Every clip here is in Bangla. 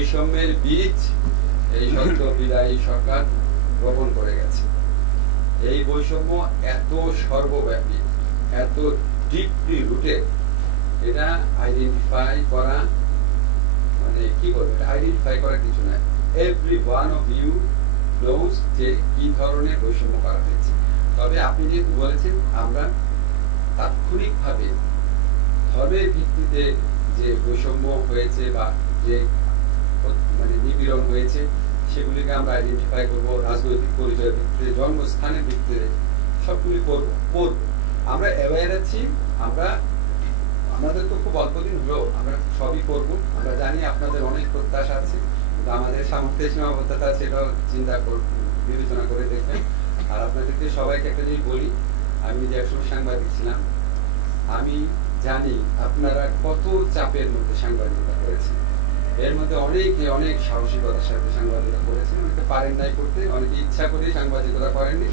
বৈষম্যের বীজ এই সদ্য বিদায়ী সরকার রোপণ করে গেছে। এই বৈষম্য এত সর্বব্যাপী, এত ডিপলি রুটেড, এটা আইডেন্টিফাই করা মানে কি বলবো, আইডেন্টিফাই করা কিছু না। Every one of you knows যে কি ধরনের বৈষম্য করা হয়েছে। তবে আপনি যেহেতু বলেছেন, আমরা তাৎক্ষণিকভাবে ধর্মের ভিত্তিতে যে বৈষম্য হয়েছে বা যে মানে নিপীড়ন হয়েছে সেগুলিকে আমরা আইডেন্টিফাই করবো, রাজনৈতিক পরিচয়ের ভিত্তিতে, জন্মস্থানের ভিত্তিতে সবগুলি করবো। আমরা অ্যাওয়্যার আছি, আমাদের তো খুব অল্প দিন হলো, আমরা সবই করবো। আমরা জানি আপনাদের অনেক প্রত্যাশা আছে, কিন্তু আমাদের সামর্থ্যের সীমাবদ্ধতা সেটাও বিবেচনা করে দেখবেন। আর আপনাদেরকে সবাইকে একটা জিনিস বলি, আমি যে একসময় সাংবাদিক ছিলাম, আমি জানি আপনারা কত চাপের মধ্যে সাংবাদিকতা করেছেন। এর মধ্যে অনেকে অনেক সাহসিকতার সাথে সাংবাদিকতা করেছেন, অনেকে পারেন নাই করতে, অনেকে ইচ্ছা করে সাংবাদিকতা করেননি।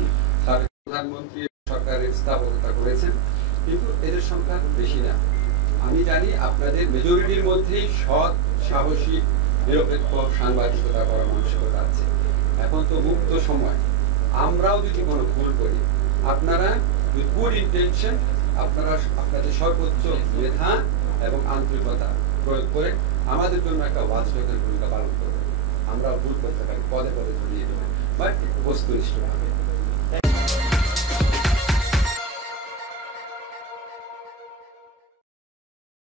সাবেক প্রধানমন্ত্রী সরকারের স্থাপকতা করেছেন, কিন্তু এদের সংখ্যা বেশি না। আমি জানি আপনাদের মেজরিটির মধ্যেই সৎ, সাহসী, নিরপেক্ষ সাংবাদিকতা করার মানসিকতা আছে। এখন তো মুক্ত সময়, আমরাও যদি কোনো ভুল করি, আপনারা উইথ গুড ইন্টেনশন আপনারা আপনাদের সর্বোচ্চ মেধা এবং আন্তরিকতা প্রয়োগ করে আমাদের জন্য একটা ওয়াচডগের ভূমিকা পালন করবেন। আমরা ভুল করতে পারি, পদে পদে ধরিয়ে দেবেন, বাট বস্তুনিষ্ঠভাবে।